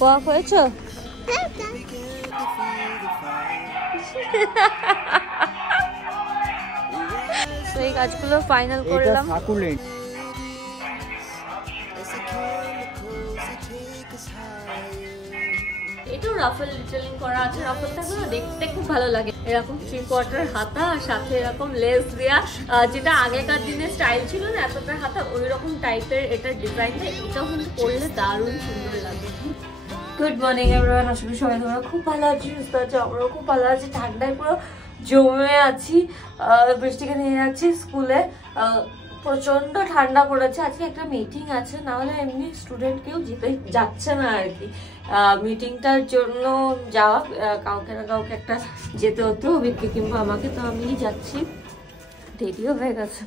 Walk হয়েছো? তো এই কাজগুলো ফাইনাল করলাম। এটাও রাফেল ডিটেলিং করা আছে। রাফেলটা না দেখতে খুব ভালো লাগে, এরকম 3/4 হাতা আর সাথে এরকম লেস দেয়া, যেটা আগেকার দিনের স্টাইল ছিল না এতটা হাতা, ওই রকম টাইপের এটার ডিজাইনটা। এটাও কিন্তু পরলে দারুণ সুন্দর লাগে। গুড মর্নিং এভরিওয়ান, আশা করি সবাই তোমরা খুব ভালো আছি, সুস্থ আছো। আমরাও খুব ভালো আছি, ঠান্ডায় পুরো জমে আছি। বৃষ্টিকে নিয়ে যাচ্ছি স্কুলে, প্রচন্ড ঠান্ডা পড়েছে। আজকে একটা মিটিং আছে, না হলে এমনি স্টুডেন্ট কেউ যেতে যাচ্ছে না আর কি। মিটিংটার জন্য যাওয়া, কাউকে না কাউকে একটা যেতে হতো, অভিজ্ঞ কিংবা আমাকে, তো আমি যাচ্ছি। দেরিও হয়ে গেছে।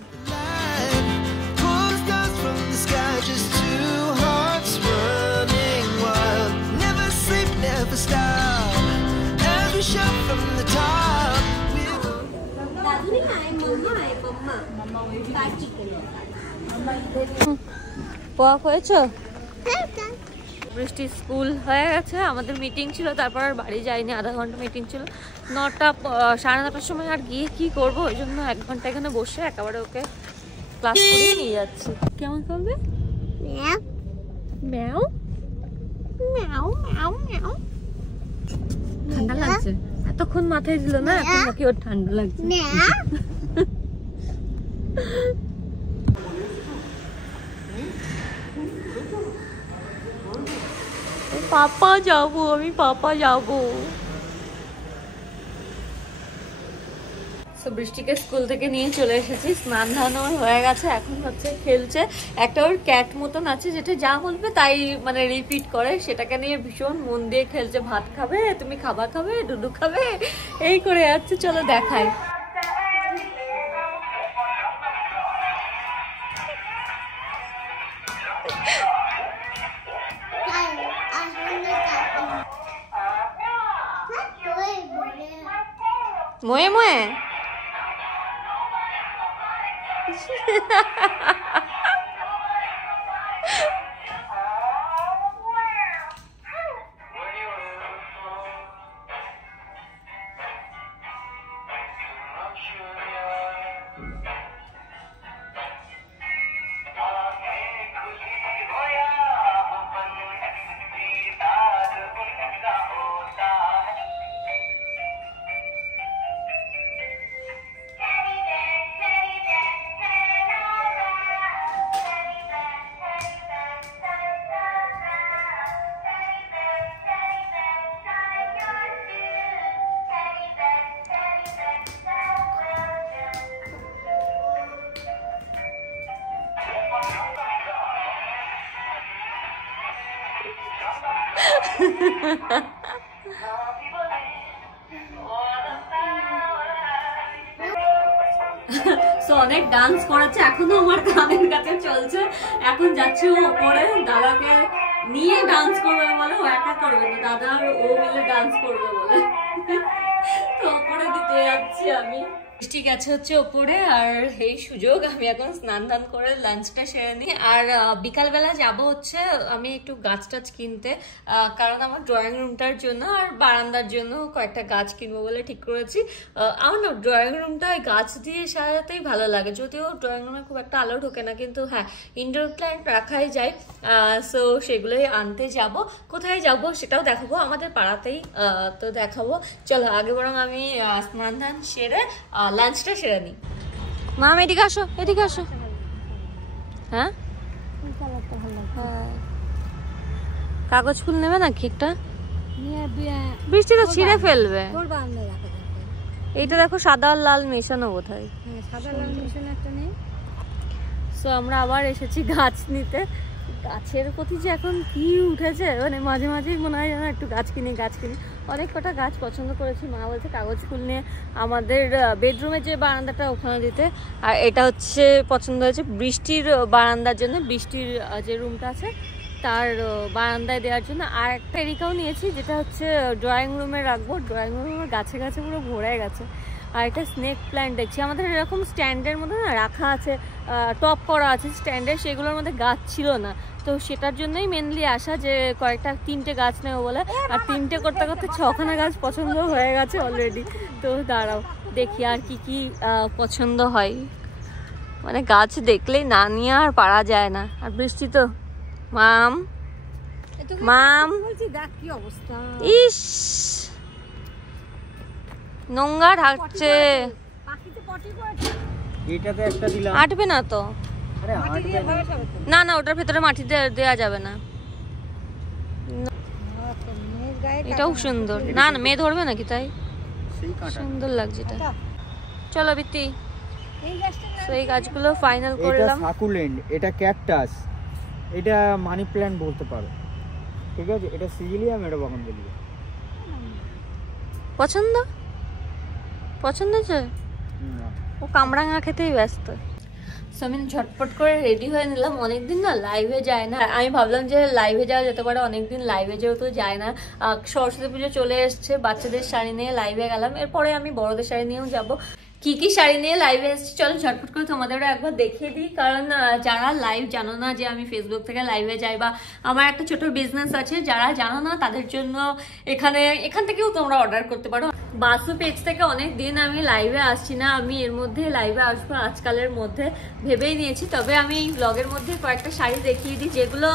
ওয়াক হয়েছো? বৃষ্টি স্কুল হয়ে গেছে, আমাদের মিটিং ছিল, তারপর আর বাড়ি যাইনি। আধা ঘন্টা মিটিং ছিল, 9:30 সময় আর গিয়ে কি করব, ওই জন্য 1 ঘন্টা এখানে বসে একেবারে ওকে ক্লাস করিয়ে নিয়ে যাচ্ছি। কেমন করবে? ম্যাও ম্যাও ম্যাও ম্যাও। ঠান্ডা লাগছে, এতক্ষণ মাথায় দিল না, এখন নাকি ওর ঠান্ডা লাগছে। পাপা যাবো, আমি পাপা যাবো। বৃষ্টিকে স্কুল থেকে নিয়ে চলে এসেছি, স্নান ধান হয়ে গেছে, এখন হচ্ছে খেলছে। একটা ওর ক্যাট মতন আছে, যেটা যা বলবে তাই মানে রিপিট করে, সেটাকে নিয়ে ভীষণ মন দিয়ে খেলছে। ভাত খাবে, তুমি খাবার খাবে, ডুডু খাবে, এই করে যাচ্ছে। চলো দেখাই। ময়ে ময়ে অনেক ডান্স করাচ্ছে, এখনো আমার কানের কাছে চলছে। এখন যাচ্ছে ও ওপরে, দাদাকে নিয়ে ডান্স করবে বলে, ও একা করবে না, দাদা আর ও মিলে ডান্স করবে বলে, তো ওপরে দিতে যাচ্ছি আমি। বৃষ্টি গেছে হচ্ছে ওপরে, আর এই সুযোগ আমি এখন স্নান ধান করে লাঞ্চটা সেরে নিই। আর বিকালবেলা যাব হচ্ছে আমি একটু গাছ টাছ কিনতে, কারণ আমার ড্রয়িং রুমটার জন্য আর বারান্দার জন্য কয়েকটা গাছ কিনবো বলে ঠিক করেছি। আমার না ড্রয়িং রুমটা গাছ দিয়ে সাজাতেই ভালো লাগে, যদিও ড্রয়িং রুমে খুব একটা আলো ঢোকে না, কিন্তু হ্যাঁ ইনডোর প্ল্যান্ট রাখাই যায়। সো সেগুলোই আনতে যাব। কোথায় যাব সেটাও দেখাবো, আমাদের পাড়াতেই তো দেখাবো। চলো আগে বরং আমি স্নান ধান সেরে লাঞ্চটা সেরে নিই। মাম এদিকে আসো, এদিকে আসো। হ্যাঁ কাগজ ফুল নেবে নাকি একটা? বৃষ্টি তো ছিঁড়ে ফেলবে। এইটা দেখো সাদা আর লাল মেশানো বোধহয়। সো আমরা আবার এসেছি গাছ নিতে। গাছের প্রতি যে এখন কি উঠেছে, মানে মাঝে মাঝেই মনে হয় যেন একটু গাছ কিনি গাছ কিনি। অনেক কটা গাছ পছন্দ করেছি, মা বলছে কাগজ ফুল নিয়ে আমাদের বেডরুমের যে বারান্দাটা ওখানে দিতে। আর এটা হচ্ছে পছন্দ হয়েছে বৃষ্টির বারান্দার জন্য, বৃষ্টির যে রুমটা আছে তার বারান্দায় দেওয়ার জন্য। আর একটা এরিকাও নিয়েছি, যেটা হচ্ছে ড্রয়িং রুমে রাখবো। ড্রয়িং রুমের গাছে গাছে পুরো ভরে গেছে, আর একটা স্নেক প্ল্যান্ট দেখছি। আমাদের এরকম স্ট্যান্ডের মধ্যে না রাখা আছে, টপ করা আছে স্ট্যান্ডের, সেগুলোর মধ্যে গাছ ছিল না, তো সেটার জন্যই মেনলি আসা যে কয়েকটা 3টে গাছ নেবো বলে। আর 3টে করতে করতে 6খানা গাছ পছন্দ হয়ে গেছে অলরেডি। তো দাঁড়াও দেখি আর কি কি পছন্দ হয়, মানে গাছ দেখলেই না নিয়ে আর পারা যায় না। আর বৃষ্টি তো মাম মাম কি অবস্থা, ইস নোংরা ঢাকছে। এটাতে একটা দিলাম, আটবে না তো? আরে না না, ওটার ভেতরে মাটি দেওয়া যাবে না। এটাও সুন্দর, না না মেয়ে ধরবে নাকি? তাই সুন্দর লাগছে এটা। চলো বিত্তি, এই গাছগুলো ফাইনাল করলাম। এটা সাকুলেন্ট, এটা ক্যাকটাস, এটা মানি প্ল্যান্ট বলতে পারো, ঠিক আছে? এটা সিজিলিয়াম, এটা বগনভেলিয়া। পছন্দ পছন্দ হচ্ছে? ও কামরাঙা খেতেই ব্যস্ত। সো আমি ঝটপট করে রেডি হয়ে নিলাম, অনেকদিন না লাইভে যায় না, আমি ভাবলাম যে লাইভে যাওয়া যেতে পারে, অনেকদিন লাইভে যেহেতু যায় না। সরস্বতী পুজো চলে এসছে, বাচ্চাদের শাড়ি নিয়ে লাইভে গেলাম, এরপরে আমি বড়দের শাড়ি নিয়েও যাবো। কি কি শাড়ি নিয়ে লাইভে এসেছি চলো ঝটপট করে তোমাদেরও একবার দেখিয়ে দিই, কারণ যারা লাইভ জানো না যে আমি ফেসবুক থেকে লাইভে যাই বা আমার একটা ছোট বিজনেস আছে, যারা জানো না তাদের জন্য এখান থেকেও তোমরা অর্ডার করতে পারো। বাসু পেজ থেকে অনেক দিন আমি লাইভে আসছি না, আমি এর মধ্যে লাইভে আসবো আজকালের মধ্যে ভেবেই নিয়েছি। তবে আমি এই ব্লগের মধ্যে কয়েকটা শাড়ি দেখিয়ে দিই যেগুলো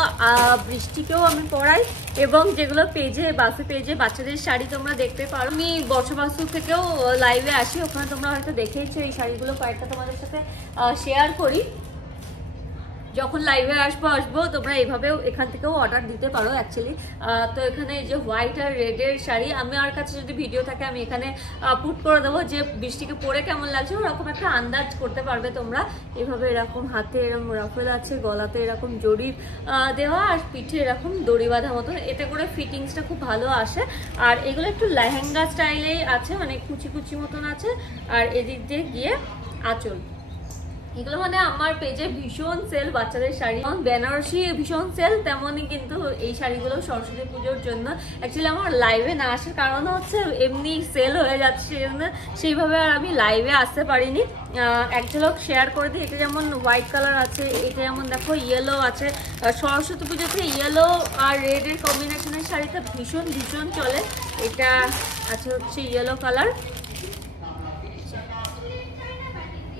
বৃষ্টিকেও আমি পরাই, এবং যেগুলো পেজে বাসু পেজে বাচ্চাদের শাড়ি তোমরা দেখতে পারো। আমি বর্ষবাসু থেকেও লাইভে আসি, ওখানে তোমরা হয়তো দেখেইছো এই শাড়িগুলো, কয়েকটা তোমাদের সাথে শেয়ার করি। যখন লাইভে আসবো তোমরা এইভাবেও এখান থেকেও অর্ডার দিতে পারো অ্যাকচুয়ালি। তো এখানে এই যে হোয়াইট আর রেডের শাড়ি, আমার কাছে যদি ভিডিও থাকে আমি এখানে পুট করে দেবো যে বৃষ্টিকে পরে কেমন লাগছে, ওরকম একটা আন্দাজ করতে পারবে তোমরা। এভাবে এরকম হাতে এরকম রাফেল আছে, গলাতে এরকম জরির দেওয়া, আর পিঠে এরকম দড়ি বাঁধা মতন, এতে করে ফিটিংসটা খুব ভালো আসে। আর এগুলো একটু লেহেঙ্গা স্টাইলেই আছে, মানে কুচি কুচি মতন আছে, আর এদিক দিয়ে গিয়ে আঁচল। এগুলো মানে আমার পেজে ভীষণ সেল, বাচ্চাদের শাড়ি বেনারসি ভীষণ সেল, তেমনই কিন্তু এই শাড়িগুলো সরস্বতী পুজোর জন্য। অ্যাকচুয়ালি আমার লাইভে না আসার কারণ হচ্ছে এমনি সেল হয়ে যাচ্ছে, সেজন্য সেইভাবে আর আমি লাইভে আসতে পারিনি। এক ঝলক শেয়ার করে দিই, এটা যেমন হোয়াইট কালার আছে, এটা যেমন দেখো ইয়েলো আছে। সরস্বতী পুজোতে ইয়েলো আর রেডের কম্বিনেশনের শাড়িটা ভীষণ ভীষণ চলে। এটা আছে হচ্ছে ইয়েলো কালার,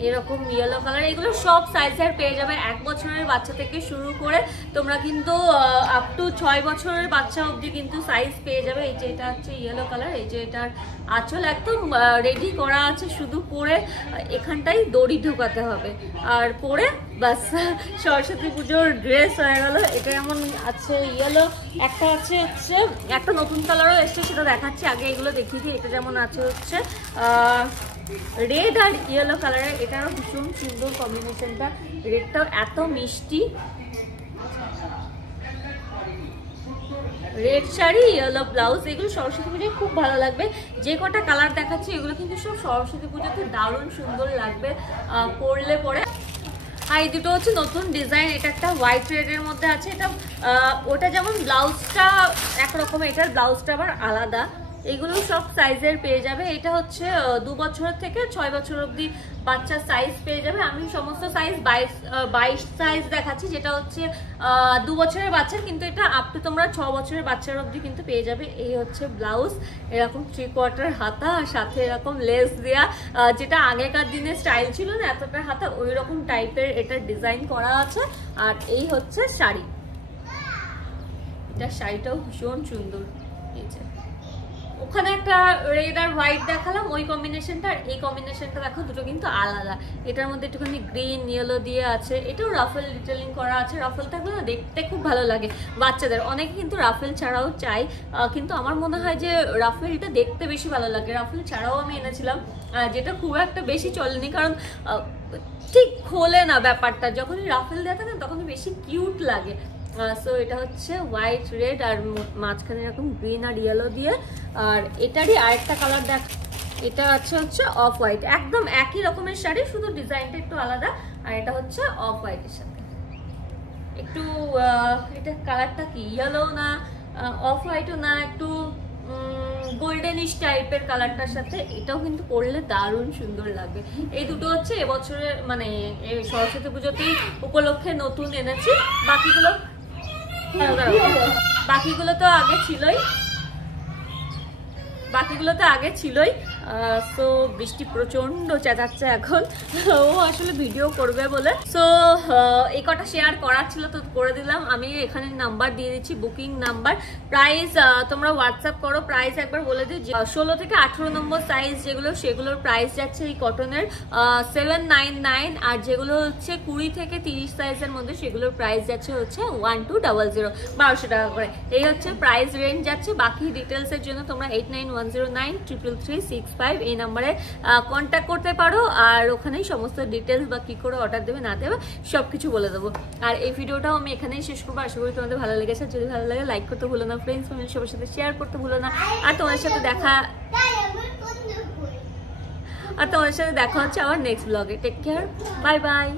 এরকম ইয়েলো কালার। এগুলো সব সাইজের পেয়ে যাবে, 1 বছরের বাচ্চা থেকে শুরু করে তোমরা কিন্তু আপ টু 6 বছরের বাচ্চা অবধি কিন্তু সাইজ পেয়ে যাবে। এই যে এটা হচ্ছে ইয়েলো কালার, এই যে এটার আঁচল একদম রেডি করা আছে, শুধু পরে এখানটাই দড়ি ঢোকাতে হবে, আর পরে বাস সরস্বতী পুজোর ড্রেস হয়ে গেল। এটা এমন আছে ইয়েলো, একটা আছে হচ্ছে একটা নতুন কালারও এসছে, সেটা দেখাচ্ছি আগে, এগুলো দেখিয়ে দিই। এটা যেমন আছে হচ্ছে রেড আর ইয়েলো কালারের, এটারও ভীষণ সুন্দর কম্বিনেশনটা, রেডটাও এত মিষ্টি। রেড শাড়ি ইয়েলো ব্লাউজ, এগুলো সরস্বতী পুজোয় খুব ভালো লাগবে। যে কটা কালার দেখাচ্ছি এগুলো কিন্তু সব সরস্বতী পুজোতে দারুণ সুন্দর লাগবে পরলে পরে। আর এই দুটো হচ্ছে নতুন ডিজাইন, এটা একটা হোয়াইট রেডের মধ্যে আছে। এটা ওটা যেমন ব্লাউজটা একরকম, এটার ব্লাউজটা আবার আলাদা। এগুলো সব সাইজের পেয়ে যাবে। এটা হচ্ছে 2 বছর থেকে 6 বছর অবধি বাচ্চার সাইজ পেয়ে যাবে। আমি সমস্ত সাইজ 22 সাইজ দেখাচ্ছি, যেটা হচ্ছে 2 বছরের বাচ্চার, কিন্তু এটা আপ টু তোমরা 6 বছরের বাচ্চার অবধি কিন্তু পেয়ে যাবে। এই হচ্ছে ব্লাউজ, এরকম 3/4 হাতা, আর সাথে এরকম লেস দেয়া, যেটা আগেকার দিনে স্টাইল ছিল না এতটা হাতা, ওই রকম টাইপের এটা ডিজাইন করা আছে। আর এই হচ্ছে শাড়ি, এটা শাড়িটাও ভীষণ সুন্দর। এই যে ওখানে একটা রেড আর হোয়াইট দেখালাম, ওই কম্বিনেশনটা আর এই কম্বিনেশনটা দেখো, দুটো কিন্তু আলাদা। এটার মধ্যে একটুখানি গ্রিন ইয়েলো দিয়ে আছে, এটাও রাফেল ডিটেলিং করা আছে। রাফেল থাকলে না দেখতে খুব ভালো লাগে বাচ্চাদের, অনেকে কিন্তু রাফেল ছাড়াও চায়, কিন্তু আমার মনে হয় যে রাফেলটা দেখতে বেশি ভালো লাগে। রাফেল ছাড়াও আমি এনেছিলাম, যেটা খুব একটা বেশি চলেনি, কারণ ঠিক খোলে না ব্যাপারটা, যখনই রাফেল দেওয়া থাকে না তখনই বেশি কিউট লাগে। সো এটা হচ্ছে হোয়াইট রেড আর মাঝখানে এরকম গ্রিন আর ইয়েলো দিয়ে। আর এটারই আরেকটা কালার দেখ, এটা হচ্ছে অফ হোয়াইট, একদম একই রকমের শাড়ি, শুধু ডিজাইনটা একটু আলাদা। আর এটা হচ্ছে অফ হোয়াইটের সাথে একটু, এটা কালারটা কি ইয়েলো না অফ হোয়াইটও না, একটু গোল্ডেনিশ টাইপের কালারটার সাথে এটাও কিন্তু পরলে দারুণ সুন্দর লাগবে। এই দুটো হচ্ছে এবছরের মানে এই সরস্বতী পুজোতেই উপলক্ষে নতুন এনেছি। বাকিগুলো তো আগে ছিলই। সো বৃষ্টি প্রচন্ড চেঁচাচ্ছে এখন, ও আসলে ভিডিও করবে বলে। সো এই কটা শেয়ার করার ছিল তো করে দিলাম। আমি এখানে নাম্বার দিয়ে দিচ্ছি, বুকিং নাম্বার। প্রাইস তোমরা হোয়াটসঅ্যাপ করো। প্রাইস একবার বলে দিই, 16 থেকে 18 নম্বর সাইজ যেগুলো সেগুলোর প্রাইস যাচ্ছে এই কটনের 799, আর যেগুলো হচ্ছে 20 থেকে 30 সাইজের মধ্যে সেগুলোর প্রাইস যাচ্ছে হচ্ছে 1200, 1200 টাকা করে। এই হচ্ছে প্রাইস রেঞ্জ যাচ্ছে। বাকি ডিটেলসের জন্য তোমরা 8910933365 এই নাম্বারে কন্ট্যাক্ট করতে পারো, আর ওখানেই সমস্ত ডিটেলস বা কি করে অর্ডার দেবে না দেবে সবকিছু বলে দেবো। আর এই ভিডিওটাও আমি এখানেই শেষ করবো। আশা করি তোমাদের ভালো লেগেছে। যদি ভালো লাগে লাইক করতে ভুলো না, ফ্রেন্ডস ফ্যামিলি সবার সাথে শেয়ার করতে ভুলো না। আর তোমাদের সাথে দেখা হচ্ছে আবার নেক্সট ব্লগে। Take care, bye by.